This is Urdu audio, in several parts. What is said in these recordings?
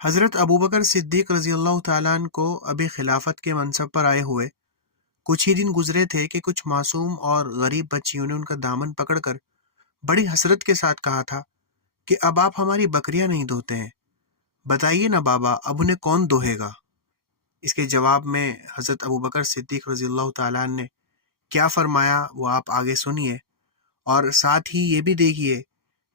حضرت ابوبکر صدیق رضی اللہ تعالیٰ عنہ کو ابھی خلافت کے منصب پر آئے ہوئے کچھ ہی دن گزرے تھے کہ کچھ معصوم اور غریب بچیوں نے ان کا دامن پکڑ کر بڑی حسرت کے ساتھ کہا تھا کہ اب آپ ہماری بکریاں نہیں دھوتے ہیں، بتائیے نا بابا، اب انہیں کون دوہے گا؟ اس کے جواب میں حضرت ابوبکر صدیق رضی اللہ تعالیٰ عنہ نے کیا فرمایا وہ آپ آگے سنیے، اور ساتھ ہی یہ بھی دیکھیے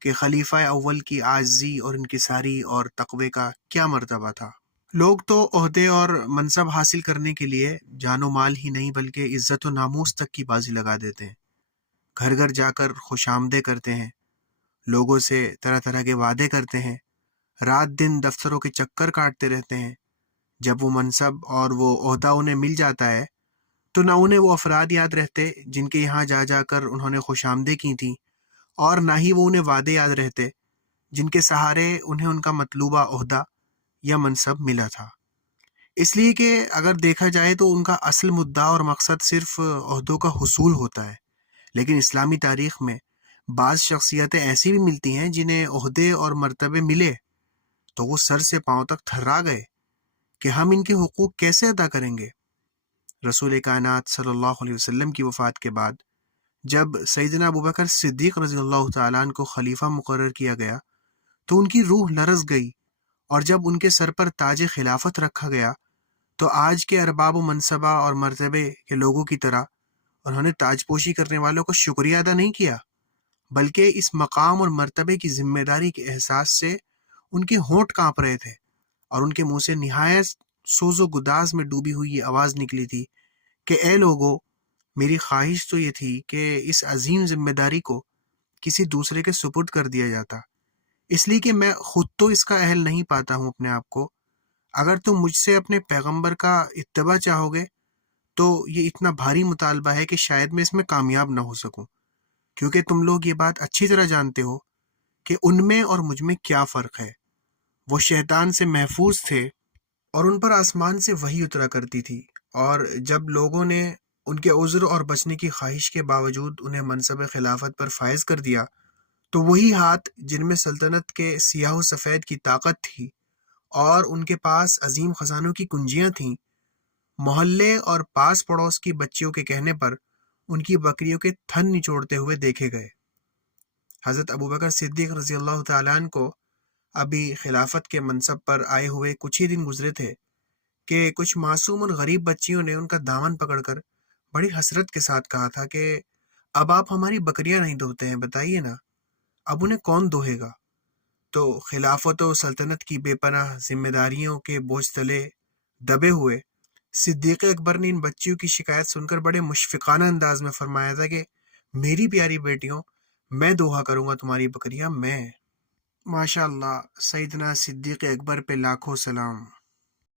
کہ خلیفہ اول کی عاجزی اور انکساری اور تقوی کا کیا مرتبہ تھا۔ لوگ تو عہدے اور منصب حاصل کرنے کے لیے جان و مال ہی نہیں بلکہ عزت و ناموس تک کی بازی لگا دیتے ہیں، گھر گھر جا کر خوش آمدیں کرتے ہیں، لوگوں سے طرح طرح کے وعدے کرتے ہیں، رات دن دفتروں کے چکر کاٹتے رہتے ہیں۔ جب وہ منصب اور وہ عہدہ انہیں مل جاتا ہے تو نہ انہیں وہ افراد یاد رہتے جن کے یہاں جا جا کر انہوں نے خوش آمدیں کی تھیں، اور نہ ہی وہ انہیں وعدے یاد رہتے جن کے سہارے انہیں ان کا مطلوبہ عہدہ یا منصب ملا تھا۔ اس لیے کہ اگر دیکھا جائے تو ان کا اصل مدعا اور مقصد صرف عہدوں کا حصول ہوتا ہے، لیکن اسلامی تاریخ میں بعض شخصیتیں ایسی بھی ملتی ہیں جنہیں عہدے اور مرتبے ملے تو وہ سر سے پاؤں تک تھرا گئے کہ ہم ان کے حقوق کیسے ادا کریں گے۔ رسول کائنات صلی اللہ علیہ وسلم کی وفات کے بعد جب سیدنا ابوبکر صدیق رضی اللہ تعالیٰ عنہ کو خلیفہ مقرر کیا گیا تو ان کی روح لرز گئی، اور جب ان کے سر پر تاج خلافت رکھا گیا تو آج کے ارباب و منصبہ اور مرتبے کے لوگوں کی طرح انہوں نے تاج پوشی کرنے والوں کو شکریہ ادا نہیں کیا، بلکہ اس مقام اور مرتبے کی ذمہ داری کے احساس سے ان کے ہونٹ کانپ رہے تھے، اور ان کے منہ سے نہایت سوز و گداز میں ڈوبی ہوئی یہ آواز نکلی تھی کہ اے لوگو، میری خواہش تو یہ تھی کہ اس عظیم ذمہ داری کو کسی دوسرے کے سپرد کر دیا جاتا، اس لیے کہ میں خود تو اس کا اہل نہیں پاتا ہوں اپنے آپ کو۔ اگر تم مجھ سے اپنے پیغمبر کا اتباع چاہو گے تو یہ اتنا بھاری مطالبہ ہے کہ شاید میں اس میں کامیاب نہ ہو سکوں، کیونکہ تم لوگ یہ بات اچھی طرح جانتے ہو کہ ان میں اور مجھ میں کیا فرق ہے۔ وہ شیطان سے محفوظ تھے اور ان پر آسمان سے وحی اترا کرتی تھی، اور جب لوگوں نے ان کے عذر اور بچنے کی خواہش کے باوجود انہیں منصب خلافت پر فائز کر دیا تو وہی ہاتھ جن میں سلطنت کے سیاہ و سفید کی طاقت تھی اور ان کے پاس عظیم خزانوں کی کنجیاں تھیں، محلے اور پاس پڑوس کی بچیوں کے کہنے پر ان کی بکریوں کے تھن نچوڑتے ہوئے دیکھے گئے۔ حضرت ابوبکر صدیق رضی اللہ تعالیٰ عنہ کو ابھی خلافت کے منصب پر آئے ہوئے کچھ ہی دن گزرے تھے کہ کچھ معصوم اور غریب بچیوں نے ان کا دامن پکڑ کر بڑی حسرت کے ساتھ کہا تھا کہ اب آپ ہماری بکریاں نہیں دھوتے ہیں، بتائیے نا اب انہیں کون دوہے گا؟ تو خلافت و سلطنت کی بے پناہ ذمہ داریوں کے بوجھ تلے دبے ہوئے صدیق اکبر نے ان بچیوں کی شکایت سن کر بڑے مشفقانہ انداز میں فرمایا تھا کہ میری پیاری بیٹیوں، میں دوہا کروں گا تمہاری بکریاں، میں۔ ماشاء اللہ، سیدنا صدیق اکبر پہ لاکھوں سلام۔